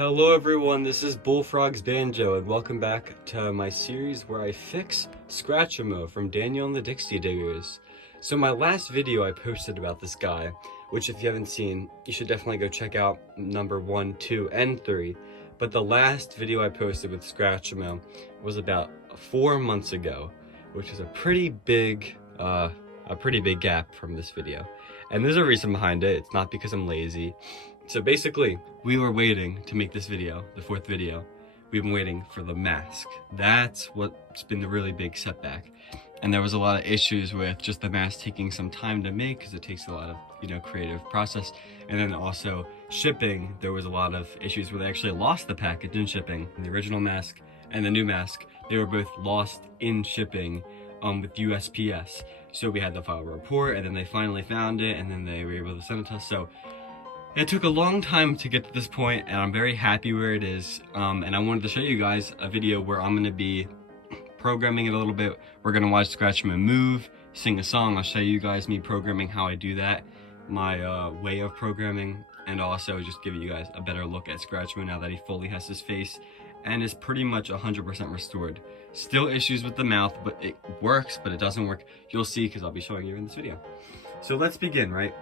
Hello everyone, this is Bullfrog's Banjo and welcome back to my series where I fix Scratchmo from Daniel and the Dixie Diggers. So my last video I posted about this guy, which if you haven't seen, you should definitely go check out number 1, 2, and 3. But the last video I posted with Scratchmo was about 4 months ago, which is a pretty big gap from this video. And there's a reason behind it. It's not because I'm lazy. So basically, we were waiting to make this video, the 4th video. We've been waiting for the mask. That's what's been the really big setback. And there was a lot of issues with just the mask taking some time to make because it takes a lot of, creative process. And then also shipping, there was a lot of issues where they actually lost the package in shipping. The original mask and the new mask, they were both lost in shipping with USPS. So we had to file a report and then they finally found it and then they were able to send it to us. So it took a long time to get to this point and I'm very happy where it is. And I wanted to show you guys a video where I'm gonna be programming it a little bit. We're gonna watch Scratchmo move, sing a song. I'll show you guys me programming how I do that, my way of programming, and also just give you guys a better look at Scratchmo now that he fully has his face and is pretty much 100% restored. Still issues with the mouth, but it works, but it doesn't work. You'll see because I'll be showing you in this video. So let's begin, right?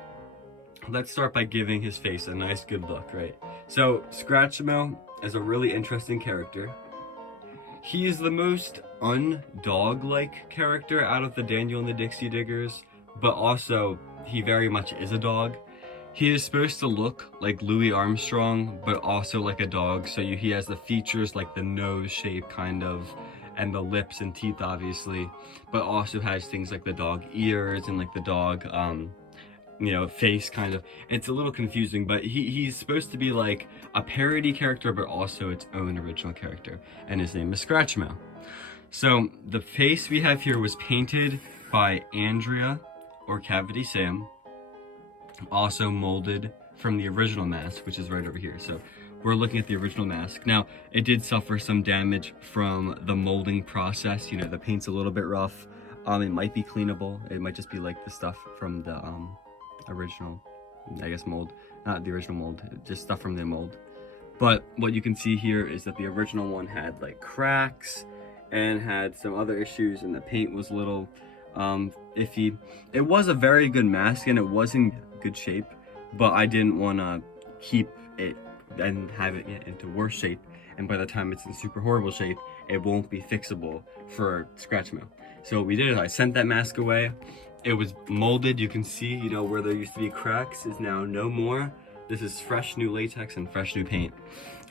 Let's start by giving his face a nice good look, right? So Scratchmo is a really interesting character. He is the most undog-like character out of the Daniel and the Dixie Diggers, but also he very much is a dog. He is supposed to look like Louis Armstrong, but also like a dog. So he has the features like the nose shape kind of, and the lips and teeth obviously, but also has things like the dog ears and like the dog, face kind of. It's a little confusing, but he's supposed to be like a parody character, but also its own original character, and his name is Scratchmo. So the face we have here was painted by Andrea or Cavity Sam, also molded from the original mask, which is right over here. So we're looking at the original mask. Now, it did suffer some damage from the molding process. The paint's a little bit rough. It might be cleanable. It might just be like the stuff from the original, mold. Not the original mold, just stuff from the mold. But what you can see here is that the original one had like cracks and had some other issues, and the paint was a little iffy. It was a very good mask and it was in good shape, but I didn't want to keep it and have it get into worse shape, and by the time it's in super horrible shape, it won't be fixable for Scratchmo. So what we did is I sent that mask away. It was molded. You can see, where there used to be cracks is now no more. This is fresh new latex and fresh new paint.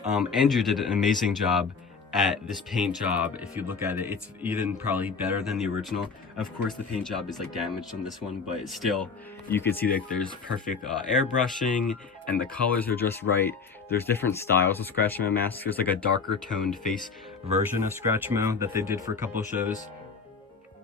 Andrew did an amazing job at this paint job. If you look at it, it's even probably better than the original. Of course, the paint job is like damaged on this one, but still, you can see like there's perfect airbrushing and the colors are just right. There's different styles of Scratchmo masks. There's like a darker toned face version of Scratchmo that they did for a couple of shows.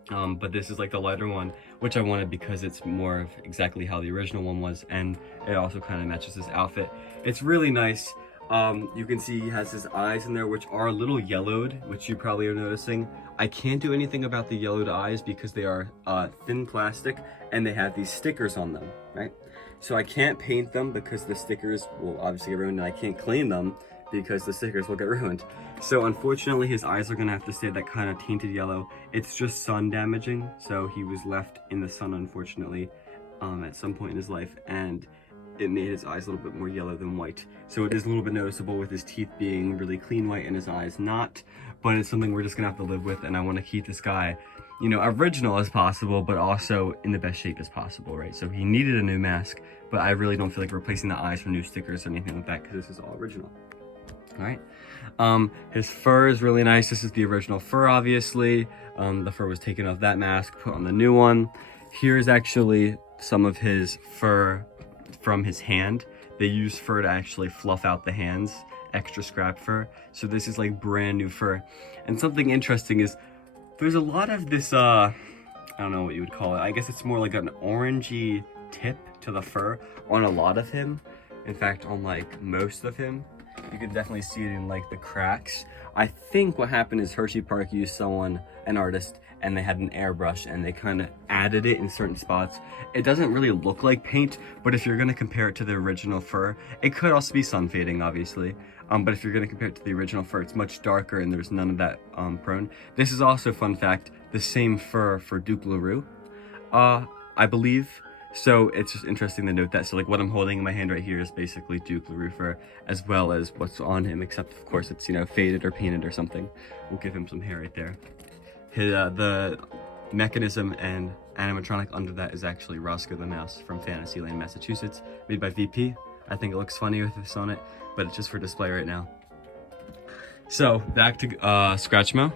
But this is like the lighter one, which I wanted because it's more of exactly how the original one was, and it also kind of matches his outfit. It's really nice. You can see he has his eyes in there, which are a little yellowed, which you probably are noticing. I can't do anything about the yellowed eyes because they are thin plastic and they have these stickers on them, right? So I can't paint them because the stickers will obviously get ruined, and I can't clean them because the stickers will get ruined. So unfortunately, his eyes are gonna have to stay that kind of tainted yellow. It's just sun damaging, so he was left in the sun, unfortunately, at some point in his life, and it made his eyes a little bit more yellow than white. So it is a little bit noticeable with his teeth being really clean white and his eyes not, but it's something we're just gonna have to live with, and I wanna keep this guy, original as possible, but also in the best shape as possible, right? So he needed a new mask, but I really don't feel like replacing the eyes for new stickers or anything like that because this is all original. All right. His fur is really nice. This is the original fur, obviously. The fur was taken off that mask, put on the new one. Here's actually some of his fur from his hand. They use fur to actually fluff out the hands, extra scrap fur. So this is like brand new fur. And something interesting is there's a lot of this, I don't know what you would call it. I guess it's more like an orangey tip to the fur on a lot of him. In fact, on like most of him. You can definitely see it in like the cracks. I think what happened is Hershey Park used an artist, and they had an airbrush and they kind of added it in certain spots. It doesn't really look like paint, but if you're going to compare it to the original fur, it could also be sun fading, obviously. But if you're going to compare it to the original fur, it's much darker and there's none of that prone. This is also, fun fact, the same fur for Duke LaRue, I believe. So it's just interesting to note that. So like what I'm holding in my hand right here is basically Duke LaRue fur, as well as what's on him, except of course it's, you know, faded or painted or something. We'll give him some hair right there. The mechanism and animatronic under that is actually Roscoe the Mouse from Fantasyland, Massachusetts, made by VP. I think it looks funny with this on it, but it's just for display right now. So back to Scratchmo.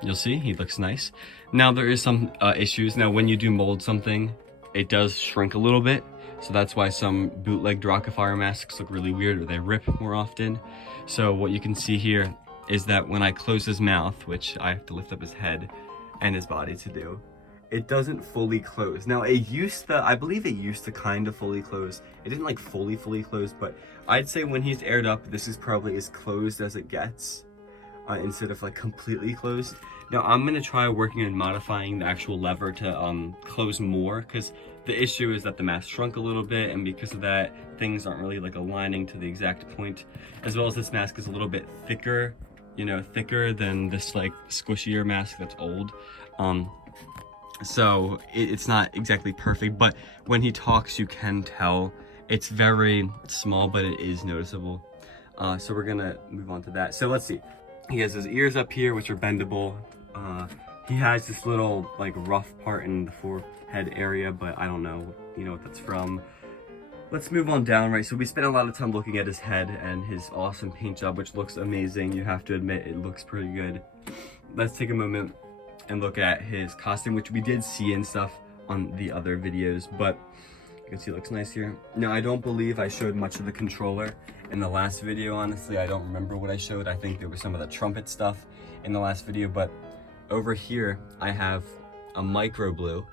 You'll see he looks nice. Now there is some issues. Now when you do mold something, it does shrink a little bit. So that's why some bootleg Dracofire masks look really weird, or they rip more often. So what you can see here is that when I close his mouth, which I have to lift up his head and his body to do, it doesn't fully close. Now I believe it used to kind of fully close. It didn't like fully close, but I'd say when he's aired up, this is probably as closed as it gets, instead of like completely closed. Now I'm gonna try working on modifying the actual lever to close more, because the issue is that the mask shrunk a little bit, and because of that, things aren't really like aligning to the exact point, as well as this mask is a little bit thicker, you know, thicker than this like squishier mask that's old. So it's not exactly perfect, but when he talks, you can tell it's very small, but it is noticeable. So we're gonna move on to that. So let's see. He has his ears up here, which are bendable. He has this little like rough part in the forehead area, but I don't know, you know, what that's from. Let's move on down, right? So we spent a lot of time looking at his head and his awesome paint job, which looks amazing. You have to admit, it looks pretty good. Let's take a moment and look at his costume, which we did see and stuff on the other videos, but you can see it looks nice here. Now, I don't believe I showed much of the controller in the last video, honestly. I don't remember what I showed. I think there was some of the trumpet stuff in the last video, but over here, I have a micro blue,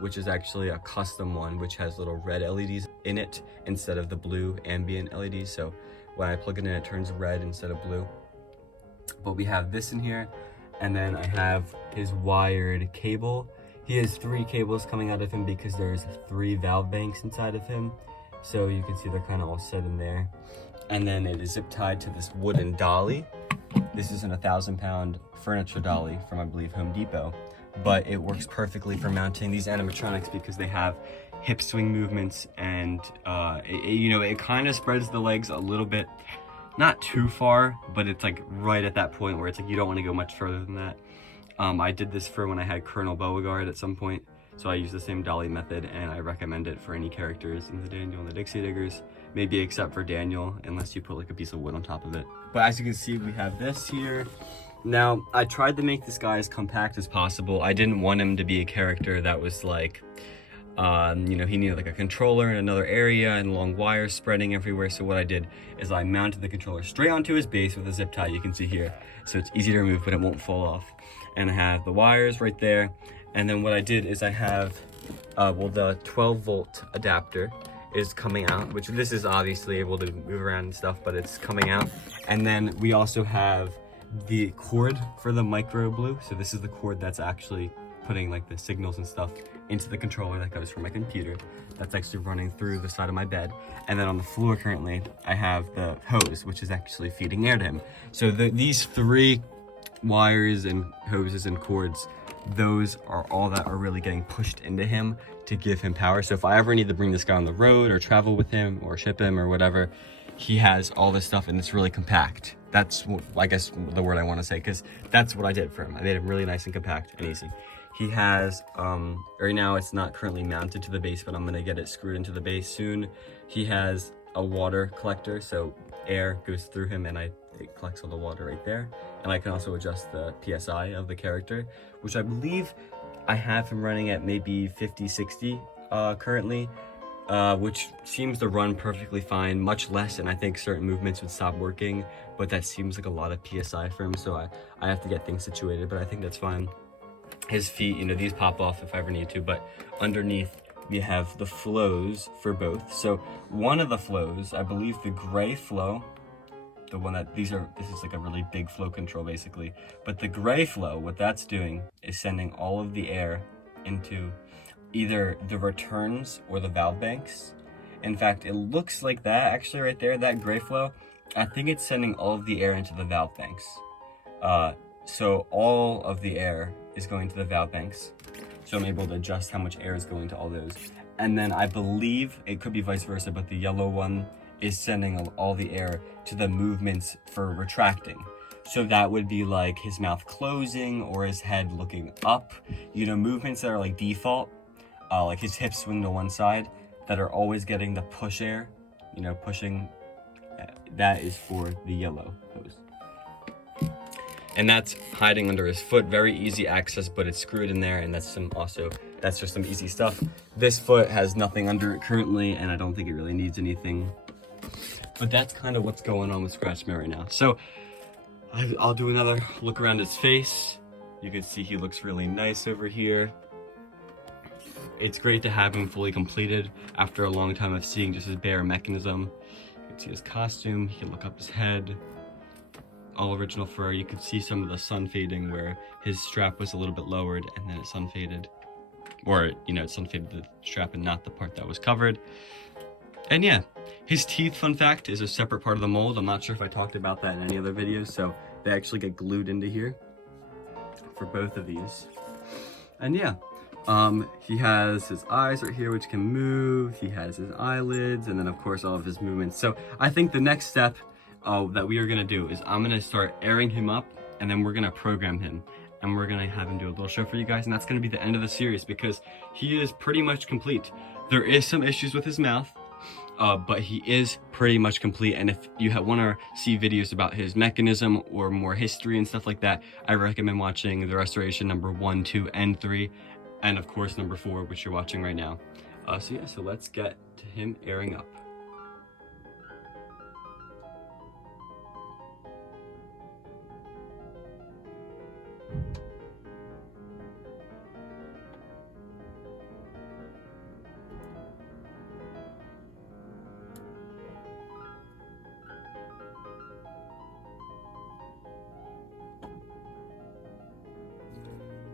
which is actually a custom one, which has little red LEDs in it instead of the blue ambient LEDs. So when I plug it in, it turns red instead of blue. But we have this in here, and then I have his wired cable. He has 3 cables coming out of him because there's 3 valve banks inside of him. So you can see they're kind of all set in there. And then it is zip tied to this wooden dolly. This is an 1,000-pound furniture dolly from, I believe, Home Depot. But it works perfectly for mounting these animatronics because they have hip swing movements, and you know, it kind of spreads the legs a little bit, not too far, but it's like right at that point where it's like you don't want to go much further than that. I did this for when I had Colonel Beauregard at some point, so I use the same dolly method, and I recommend it for any characters in the Daniel and the Dixie Diggers, maybe except for Daniel, unless you put like a piece of wood on top of it. But as you can see, we have this here. Now, I tried to make this guy as compact as possible. I didn't want him to be a character that was like, you know, he needed like a controller in another area and long wires spreading everywhere. So what I did is I mounted the controller straight onto his base with a zip tie, you can see here. So it's easy to remove, but it won't fall off. And I have the wires right there. And then what I did is I have, well, the 12-volt adapter is coming out, which this is obviously able to move around and stuff, but it's coming out. And then we also have the cord for the micro blue. So this is the cord that's actually putting like the signals and stuff into the controller that goes from my computer. That's actually running through the side of my bed. And then on the floor currently, I have the hose, which is actually feeding air to him. So these 3 wires and hoses and cords, those are all that are really getting pushed into him to give him power. So if I ever need to bring this guy on the road or travel with him or ship him or whatever, he has all this stuff and it's really compact. That's, I guess, the word I want to say, because that's what I did for him. I made him really nice and compact and easy. He has, right now it's not currently mounted to the base, but I'm going to get it screwed into the base soon. He has a water collector, so air goes through him and it collects all the water right there. And I can also adjust the PSI of the character, which I believe I have him running at maybe 50, 60 currently. Which seems to run perfectly fine, much less, and I think certain movements would stop working, but that seems like a lot of PSI for him, so I have to get things situated, but I think that's fine. His feet, you know, these pop off if I ever need to, but underneath we have the flows for both. So one of the flows, I believe the gray flow, the one that, this is like a really big flow control basically. But the gray flow, what that's doing is sending all of the air into either the returns or the valve banks. In fact, it looks like that actually right there, that gray flow, I think it's sending all of the air into the valve banks. So all of the air is going to the valve banks. So I'm able to adjust how much air is going to all those. And then I believe it could be vice versa, but the yellow one is sending all the air to the movements for retracting. So that would be like his mouth closing or his head looking up. You know, movements that are like default, like his hips swing to one side, that are always getting the push air, you know, pushing, that is for the yellow hose. And that's hiding under his foot, very easy access, but it's screwed in there, and that's just some easy stuff. This foot has nothing under it currently, and I don't think it really needs anything. But that's kind of what's going on with Scratchmo right now. So I'll do another look around his face. You can see he looks really nice over here. It's great to have him fully completed after a long time of seeing just his bare mechanism. You can see his costume, you can look up his head. All original fur. You could see some of the sun fading where his strap was a little bit lowered and then it sun faded. Or, you know, it sun faded the strap and not the part that was covered. And yeah, his teeth, fun fact, is a separate part of the mold. I'm not sure if I talked about that in any other videos, so they actually get glued into here for both of these. And yeah, he has his eyes right here, which can move. He has his eyelids, and then of course all of his movements. So I think the next step that we are gonna do is I'm gonna start airing him up, and then we're gonna program him, and we're gonna have him do a little show for you guys, and that's gonna be the end of the series because he is pretty much complete. There is some issues with his mouth, but he is pretty much complete. And if you want to see videos about his mechanism or more history and stuff like that, I recommend watching the restoration number 1, 2, and 3, and of course number 4, which you're watching right now. So yeah, so let's get to him airing up.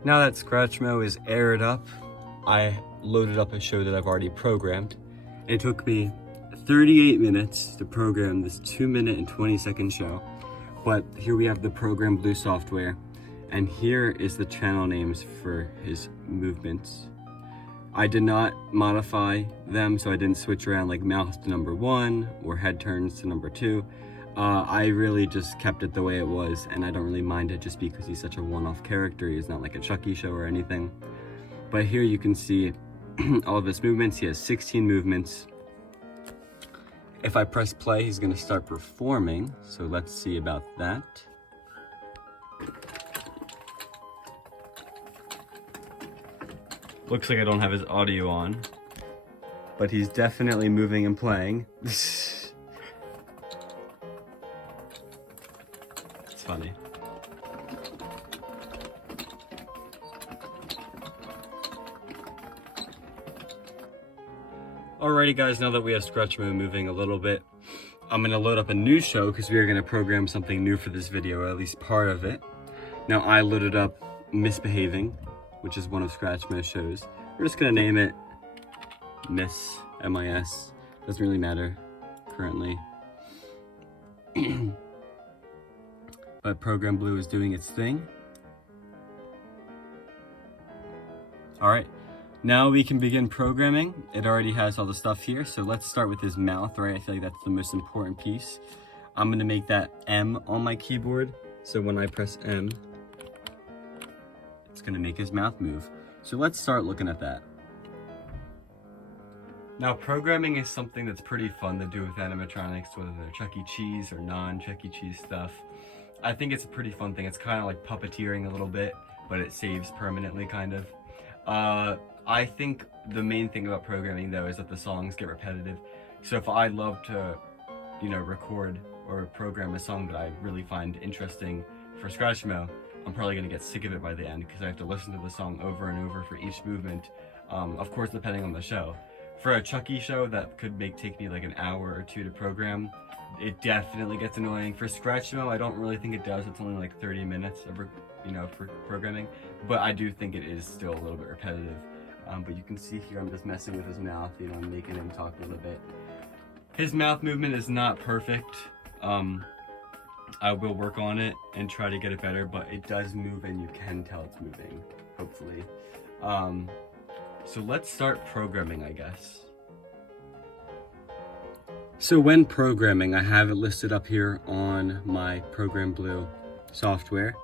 Now that Scratchmo is aired up, I loaded up a show that I've already programmed. It took me 38 minutes to program this 2-minute and 20-second show, but here we have the Program Blue software, and here is the channel names for his movements. I did not modify them, so I didn't switch around like mouth to number 1 or head turns to number 2. I really just kept it the way it was, and I don't really mind it just because he's such a one-off character. He's not like a Chucky show or anything. But here you can see all of his movements. He has 16 movements. If I press play, he's gonna start performing. So let's see about that. Looks like I don't have his audio on, but he's definitely moving and playing. Funny. Alrighty guys, now that we have Scratchmo moving a little bit, I'm gonna load up a new show because we are gonna program something new for this video, or at least part of it. Now I loaded up Misbehaving, which is one of Scratchmo's shows. We're just gonna name it Miss, M-I-S. Doesn't really matter currently. But Program Blue is doing its thing. All right, now we can begin programming. It already has all the stuff here, so let's start with his mouth, right? I feel like that's the most important piece. I'm gonna make that M on my keyboard, so when I press M, it's gonna make his mouth move. So let's start looking at that. Now, programming is something that's pretty fun to do with animatronics, whether they're Chuck E. Cheese or non-Chuck E. Cheese stuff. I think it's a pretty fun thing. It's kind of like puppeteering a little bit, but it saves permanently, kind of. I think the main thing about programming, though, is that the songs get repetitive. So if I love to, you know, record or program a song that I really find interesting for Scratchmo, I'm probably going to get sick of it by the end because I have to listen to the song over and over for each movement, of course, depending on the show. For a Chucky show, that could take me like an hour or two to program. It definitely gets annoying. For Scratchmo, I don't really think it does. It's only like 30 minutes of, for programming. But I do think it is still a little bit repetitive. But you can see here, I'm just messing with his mouth, making him talk a little bit. His mouth movement is not perfect. I will work on it and try to get it better, but it does move and you can tell it's moving, hopefully. So let's start programming, I guess. So when programming, I have it listed up here on my Program Blue software.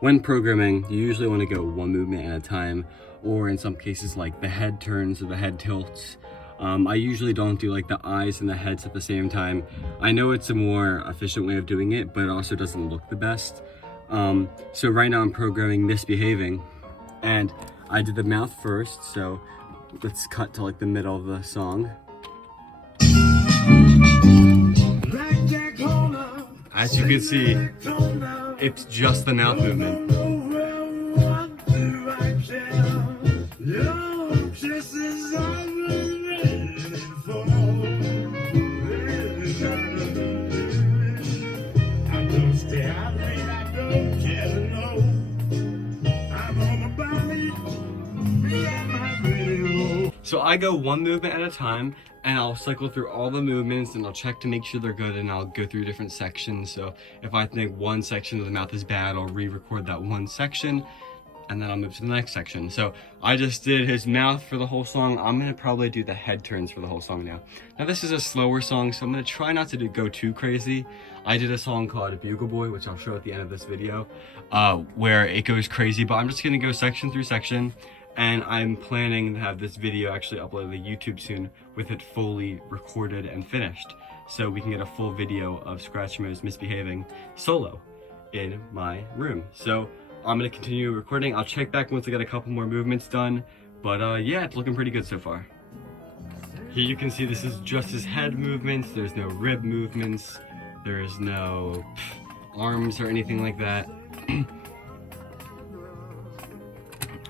When programming, you usually want to go one movement at a time, or in some cases like the head turns or the head tilts. I usually don't do like the eyes and the heads at the same time. I know it's a more efficient way of doing it, but it also doesn't look the best. So right now I'm programming Misbehaving, and I did the mouth first, so let's cut to like the middle of the song. As you can see, it's just the mouth movement. So I go one movement at a time, and I'll cycle through all the movements, and I'll check to make sure they're good, and I'll go through different sections. So if I think one section of the mouth is bad, I'll re-record that one section, and then I'll move to the next section. So I just did his mouth for the whole song. I'm gonna probably do the head turns for the whole song now. Now this is a slower song, so I'm gonna try not to go too crazy. I did a song called Bugle Boy, which I'll show at the end of this video, where it goes crazy, but I'm just gonna go section through section. And I'm planning to have this video actually uploaded to YouTube soon with it fully recorded and finished, so we can get a full video of Scratchmo's Misbehaving solo in my room. So I'm gonna continue recording. I'll check back once I get a couple more movements done, but yeah, it's looking pretty good so far. Here you can see this is just his head movements. There's no rib movements. There is no arms or anything like that.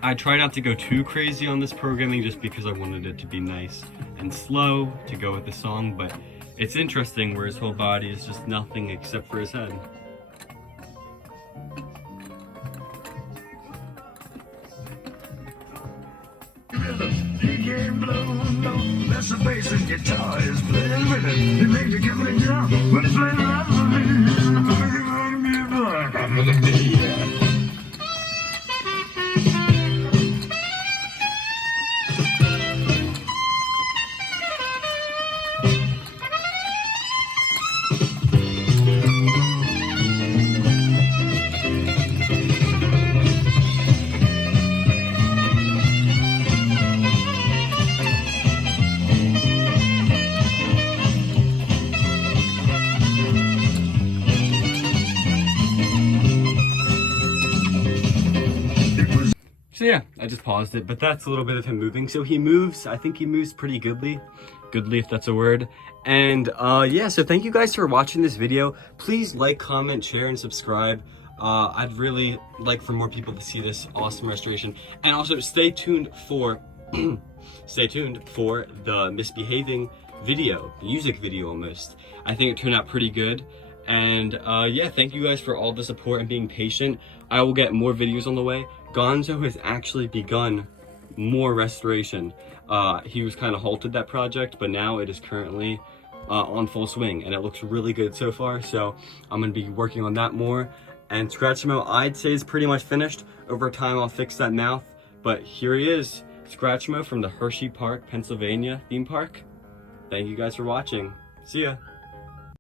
I try not to go too crazy on this programming just because I wanted it to be nice and slow to go with the song, but it's interesting where his whole body is just nothing except for his head. So yeah, I just paused it, but that's a little bit of him moving. So he moves, I think he moves pretty goodly if that's a word. And yeah, so thank you guys for watching this video. Please like, comment, share, and subscribe. I'd really like for more people to see this awesome restoration. And also stay tuned for the Misbehaving video, music video almost. I think it turned out pretty good. And yeah, thank you guys for all the support and being patient. I will get more videos on the way. Gonzo has actually begun more restoration. He was kind of halted that project, but now it is currently on full swing, and it looks really good so far. So I'm gonna be working on that more. And Scratchmo, I'd say, is pretty much finished. Over time, I'll fix that mouth. But here he is, Scratchmo from the Hershey Park, Pennsylvania theme park. Thank you guys for watching. See ya.